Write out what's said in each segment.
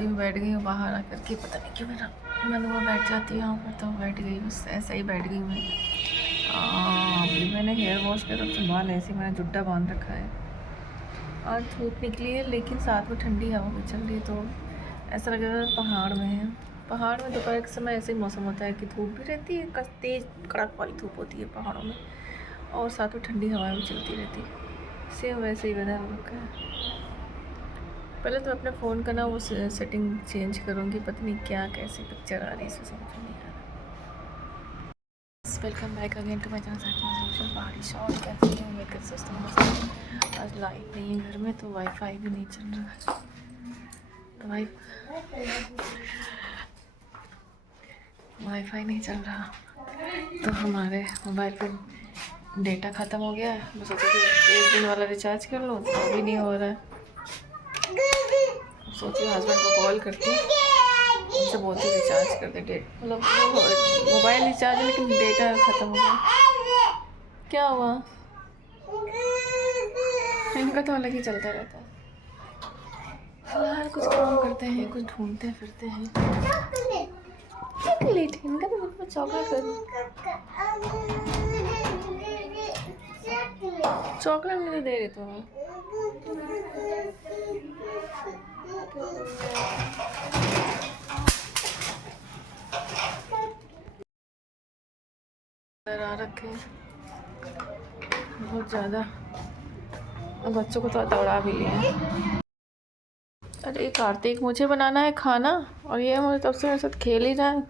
अभी मैं बैठ गई हूँ बाहर आकर के, पता नहीं क्यों मेरा मन हुआ बैठ जाती है यहाँ पर, तो बैठ गई, बस ऐसा ही बैठ गई मैं। अभी मैंने हेयर वॉश किया, तब से बाल ऐसे मैंने जुड्डा बांध रखा है। आज धूप निकली है लेकिन साथ में ठंडी हवा भी चल रही है, तो ऐसा लग रहा है पहाड़ में है। पहाड़ में दोपहर के समय ऐसे ही मौसम होता है कि धूप भी रहती है, तेज़ कड़क वाली धूप होती है पहाड़ों में, और साथ में ठंडी हवा भी चलती रहती है। सेम वैसे ही वेदर रखा है। पहले तो अपने फ़ोन का ना वो सेटिंग चेंज करूँगी, पता नहीं क्या कैसी पिक्चर आ रही है, इसमें समझ नहीं आ रहा। Welcome back again to my channel बारिश। और कैसे हैं मेरे सिस्टम। आज लाइट नहीं है घर में, तो वाईफाई भी नहीं चल रहा है, वाईफाई नहीं चल रहा, तो हमारे मोबाइल पर डेटा ख़त्म हो गया है। मैं सोचा कि 1 दिन वाला रिचार्ज कर लूँ, तो भी नहीं हो रहा है। सोची हस्बैंड को कॉल करती, उनसे बोलती रिचार्ज कर दे, डेट मतलब मोबाइल रिचार्ज है लेकिन डेटा ख़त्म हो गया। क्या हुआ? इनका तो अलग ही चलता रहता है। फिलहाल कुछ काम करते हैं, कुछ ढूंढते फिरते हैं। चॉकलेट इनका तो मतलब चॉकलेट मुझे दे रहे तो आ रखे बहुत ज़्यादा, और बच्चों को तो दौड़ा भी लिया। अरे कार्तिक, मुझे बनाना है खाना और ये मुझे तब से मेरे साथ खेल ही रहा है।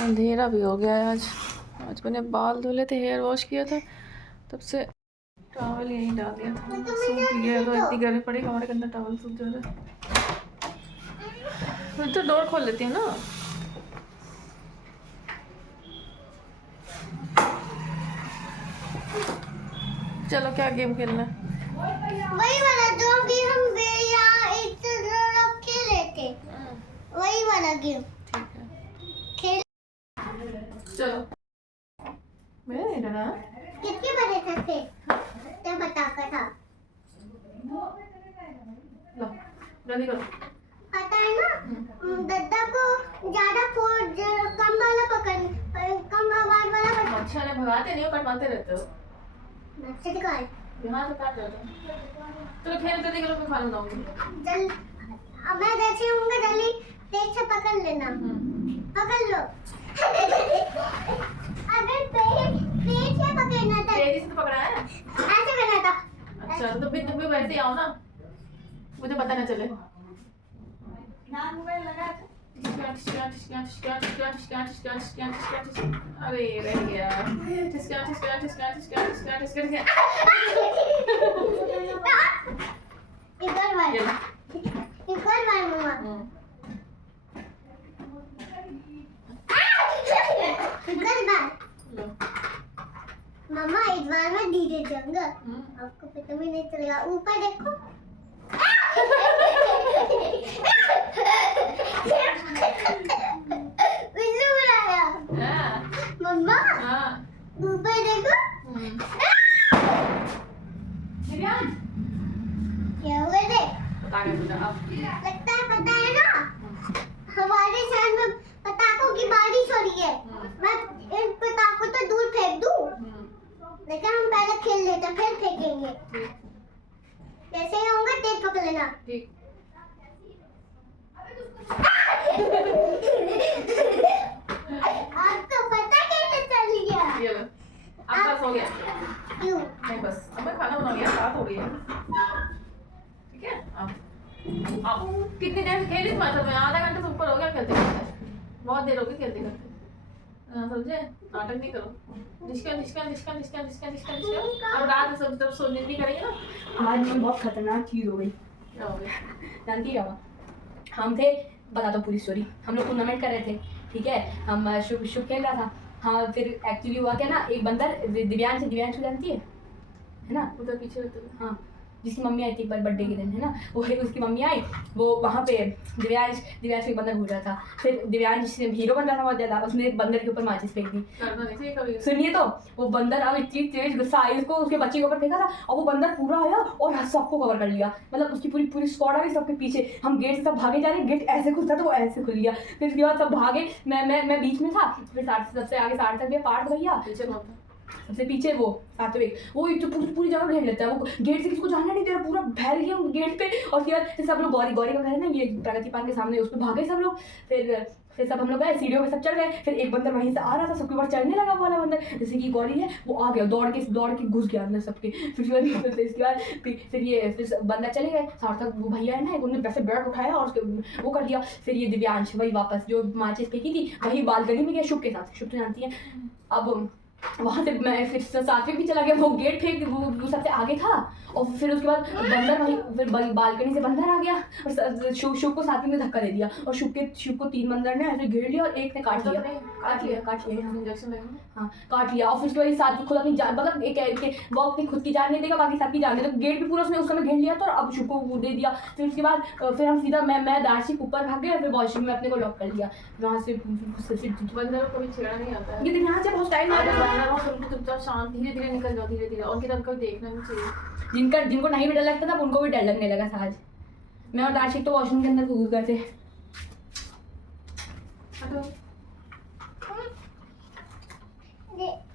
अंधेरा भी हो गया है। आज मैंने बाल धुले थे, हेयर वॉश किया था, तब से टॉवल यहीं डाल दिया था, सूख गया। तो इतनी गर्मी पड़ी, हमारे के अंदर टॉवल सूख जा रहा है। मैं तो डोर खोल लेती हूँ ना। चलो क्या गेम खेलना है? वही वाला जो भी हम यहाँ एक तरफ खेले थे, वही वाला गेम। ठीक है, खेल। चलो। मैं नहीं डरा। कितने बजे थे तो बता कर था। लो जल्दी करो। पता है ना, दद्दा को ज्यादा कम वाला पकड़, कम आवाज वाला पकड़। अच्छा ने भगाते नहीं हो, कटवाते रहते हो। अच्छा दिखाओ। यहाँ से काट जाता है। चलो खेल जल्दी करो, मैं खाना बनाऊंगी। अब मैं जैसे होंगे जल्दी तेज से पकड़ लेना। पकड़ लो। अगर तेज से पकड़ना था, तेजी से तो पकड़ा है, ऐसे करना था। अच्छा तो फिर तुम भी वैसे ही आओ ना, मुझे पता ना चले। ना मोबाइल लगा। अरे रह गया। इधर मार, इधर मार मम्मा। इधर मार मम्मा, इस बार में धीरे जाऊंगा, आपको पता भी नहीं चलेगा। ऊपर देखो। बिल्लू बनाया मम्मा, ऊपर देखो। क्या हुआ दे? लगता है पता है ना, हमारे शहर में पटाखों की बारिश हो रही है। मैं इन पटाखों तो दूर फेंक दूं, लेकिन हम पहले खेल लेते हैं, फिर फेंकेंगे। जैसे ही होंगे तेज पकड़ लेना। ठीक। आपको पता कैसे चल गया? ये लो, अब बस हो गया। क्यों? नहीं बस, अब मैं खाना बनाऊंगी, रात हो गई है। ठीक है, अब कितनी देर से खेली तुम्हारे साथ में? आधा घंटे से ऊपर हो गया खेलते खेलते, बहुत देर हो गई खेलते खेलते। समझे? नाटक नहीं करो। अब रात सब जब सोने नहीं करेंगे ना। आज में बहुत खतरनाक चीज हो गई। क्या हो गया? जानती क्या हुआ? हम थे, बता दो पूरी स्टोरी। हम लोग टूर्नामेंट कर रहे थे, ठीक है। हम शुभ खेल रहा था। हाँ, फिर एक्चुअली हुआ क्या ना, एक बंदर दिव्यांश जानती है ना? उधर पीछे रहते हुए। हाँ, जिसकी मम्मी आई थी एक बार बर्थडे के दिन, है ना, वो उसकी मम्मी आई, वो वहाँ पे दिव्यांश को एक बंदर घूर रहा था, फिर दिव्यांश हीरो बन रहा था बहुत ज़्यादा, उसने बंदर के ऊपर माचिस फेंक दी। सुनिए तो, वो बंदर अब इतनी तेज गुस्सा आई उसको, उसके बच्चे के ऊपर फेंका था और वो बंदर पूरा आया और सबको कवर कर लिया, मतलब उसकी पूरी पूरी स्क्वाड आ गई सबके पीछे। हम गेट से सब भागे जा रहे, गेट ऐसे खुलता तो वो ऐसे खुल गया, फिर उसके बाद सब भागे, मैं बीच में था, फिर सबसे आगे सार्थक भैया, पार्थ भैया, सबसे पीछे वो सात्विक, वो एक तो पूरी जगह घेर लेता है, वो गेट से किसी को जाना नहीं दे रहा, पूरा फैल गया गेट पे। और फिर सब लोग गौरी का घर है ना ये प्रगति पार्क के सामने, उस पर भागे सब लोग। फिर सब हम लोग गए, सीढ़ियों पे सब चढ़ गए, फिर एक बंदर वहीं से आ रहा था, सबके ऊपर चढ़ने लगा वाला बंदर, जैसे कि गौरी है वो आ गया दौड़ के घुस गया अंदर सबके। फिर इसके बाद फिर बंदर चले गए, सार्थक वो भैया है ना उन्होंने वैसे बैट उठाया और उसके वो कर दिया। फिर ये दिव्यांश वही वापस जो माचिस फेंकी थी वही बालकनी में गया शुभ के साथ, शुभ तो जानती है। अब वहाँ से मैं फिर सात्विक भी चला गया, वो गेट फेंक वो सबसे आगे था, और फिर उसके बाद बंदर वहीं फिर बालकनी से बंदर आ गया और शुभ को सात्विक ने धक्का दे दिया और शुभ को 3 बंदर ने ऐसे घेर लिया और एक ने काट लिया इंजेक्शन लगा, हाँ काट लिया। और फिर उसके बाद सात्विक खुद अपनी जान, मतलब वो अपनी खुद की जान नहीं देगा बाकी सबकी जान देगा, गेट भी पूरा उसने उस समय घेर लिया था और अब शुभ को वो दे दिया। फिर उसके बाद फिर हम सीधा मैं दार्शिक ऊपर भाग गया, फिर वॉशरूम में अपने को लॉक कर लिया, वहाँ से बंदर को कभी छेड़ा नहीं आता है, ये यहाँ से बहुत टाइम चुपचाप शांत धीरे धीरे निकल जाओ, धीरे धीरे, और किधर कभी देखना नहीं चाहिए। जिनको नहीं भी डर लगता था उनको भी डर लगने लगा था आज। मैं और दार्शिक तो वॉशरूम के अंदर घुस गए थे।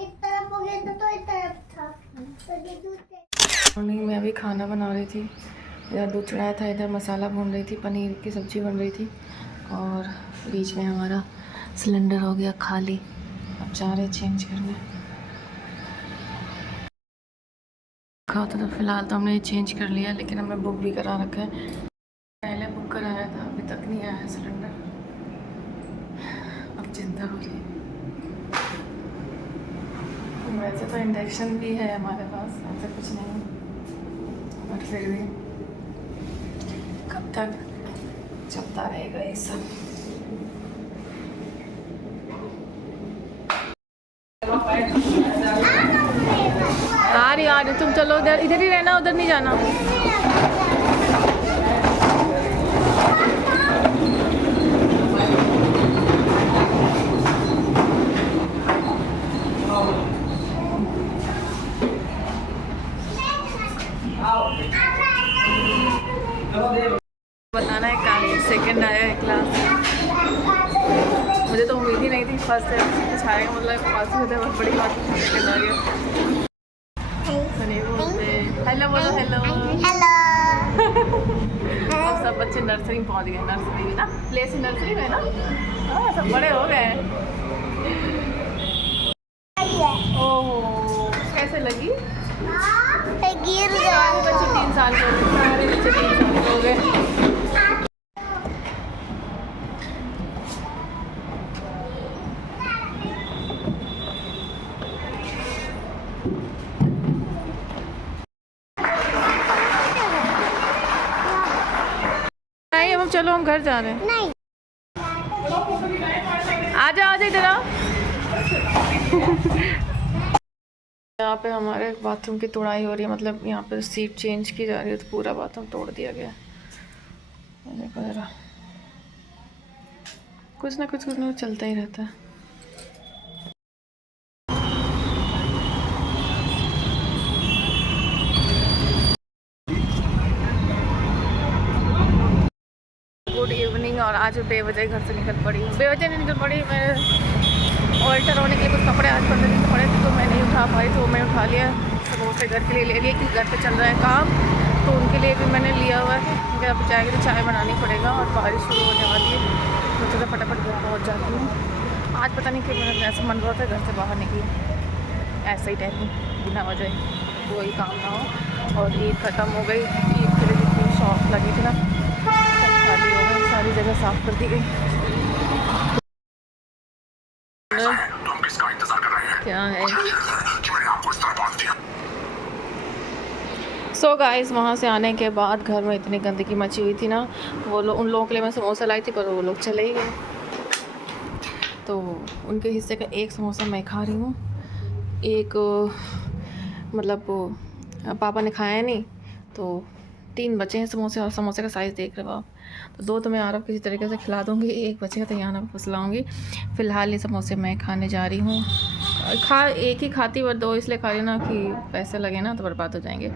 इस तरफ हो गया तो इस तरफ था, तो ये दूध मॉर्निंग में अभी खाना बना रही थी, इधर दूध चढ़ाया था, इधर मसाला भून रही थी, पनीर की सब्ज़ी बन रही थी, और बीच में हमारा सिलेंडर हो गया खाली, अब जा रहे चेंज करने। रखा था तो फिलहाल तो हमने चेंज कर लिया, लेकिन हमने बुक भी करा रखा है, पहले बुक कराया था, अभी तक नहीं आया सिलेंडर, अब चिंता हो रही है। वैसे तो इंडक्शन भी है हमारे पास, ऐसा कुछ नहीं, बट फिर भी कब तक चलता रहेगा ये सब। आ रही तुम चलो, इधर ही रहना, उधर नहीं जाना। बताना है कल सेकंड आया है क्लास, मुझे तो उम्मीद ही नहीं थी फर्स्ट है कुछ आएगा, मतलब पास होता है बहुत बड़ी बात है, सेकंड आ गया। हेलो बोलो, हेलो हेलो। अब सब बच्चे नर्सरी में पहुंच गए, नर्सरी में ना, प्ले से नर्सरी में ना, हाँ सब बड़े हो गए। ओहो कैसे लगी? गिर सारे बच्चे 3 साल के हो गए, सारे बच्चे 3 साल के हो गए। नहीं अब चलो हम घर जा रहे हैं। नहीं, आ जाओ इधर आओ। यहाँ पे हमारे बाथरूम की तोड़ाई हो रही है, मतलब यहाँ पे सीट चेंज की जा रही है, तो पूरा बाथरूम तोड़ दिया गया। देखो जरा, कुछ ना कुछ चलता ही रहता है। गुड इवनिंग, और आज बेवजह घर से निकल पड़ी, बेवजह नहीं निकल पड़ी, मैं ऑल्टर होने के लिए कुछ कपड़े आज 15 दिन पड़े थे तो मैं नहीं उठा पाई, तो मैं उठा लिया समोसे घर के लिए ले लिया, कि घर पे चल रहा है काम, तो उनके लिए भी मैंने लिया हुआ है, क्योंकि अब जाएगी तो चाय बनानी पड़ेगा और बारिश शुरू होने वाली है, तो सोचा फटाफट घर पहुँच जाती हूँ। आज पता नहीं क्यों मेरा ऐसा मन रहा था घर से बाहर निकली, ऐसा ही टाइम बिना वजह कोई काम ना हो। और ईद ख़त्म हो गई, ईद के लिए जितनी शॉप लगी थी ना सब खाली हो गई, सारी जगह साफ़ कर दी गई। क्या है सो गाइस, वहाँ से आने के बाद घर में इतनी गंदगी मची हुई थी ना, वो लोग, उन लोगों के लिए मैं समोसा लाई थी पर वो लोग चले ही गए, तो उनके हिस्से का एक समोसा मैं खा रही हूँ, एक मतलब पापा ने खाया नहीं, तो 3 बचे हैं समोसे, और समोसे का साइज़ देख रहे हो आप। तो 2 तो मैं आरव किसी तरीके से खिला दूँगी, 1 बचेगा तो यहाँ वापस लाऊँगी। फ़िलहाल ये समोसे मैं खाने जा रही हूँ। एक ही खाती और 2 इसलिए खा रही ना कि पैसे लगे ना तो बर्बाद हो जाएंगे।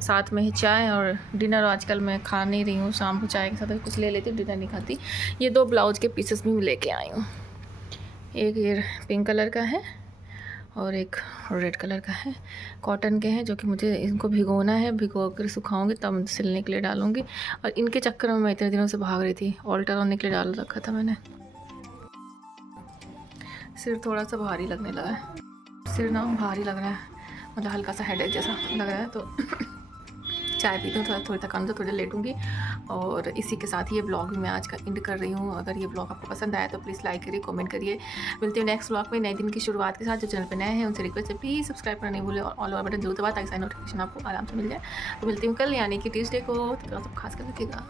साथ में ही चाय और डिनर आजकल मैं खा नहीं रही हूँ, शाम को चाय के साथ कुछ ले लेती हूँ, डिनर नहीं खाती। ये 2 ब्लाउज के पीसेस भी मैं लेके आई हूँ, एक ये पिंक कलर का है और एक रेड कलर का है, कॉटन के हैं, जो कि मुझे इनको भिगोना है, भिगो कर सुखाऊंगी तब सिलने के लिए डालूंगी। और इनके चक्कर में मैं इतने दिनों से भाग रही थी, ऑल्टर होने के लिए डाल रखा था मैंने। सिर थोड़ा सा भारी लगने लगा है, सिर ना भारी लग रहा है, मतलब हल्का सा हेडेक जैसा लग रहा है। तो चाय पीती हूँ, थोड़ी थकान, तो थोड़ी लेटूंगी। और इसी के साथ ये ब्लॉग भी मैं आज का एंड कर रही हूँ। अगर ये ब्लॉग आपको पसंद आया तो प्लीज़ लाइक करिए, कमेंट करिए। मिलती हूँ नेक्स्ट ब्लॉग में नए दिन की शुरुआत के साथ। जो चैनल पे नए हैं उनसे रिक्वेस्ट है प्लीज़ सब्सक्राइब करना नहीं भूलें और ऑल ओवर बटन जरूर दबाएं ताकि सारी नोटिफिकेशन आपको आराम से मिल जाए। तो मिलती हूँ कल यानी कि ट्यूसडे को, तो सब खास कर रखिएगा।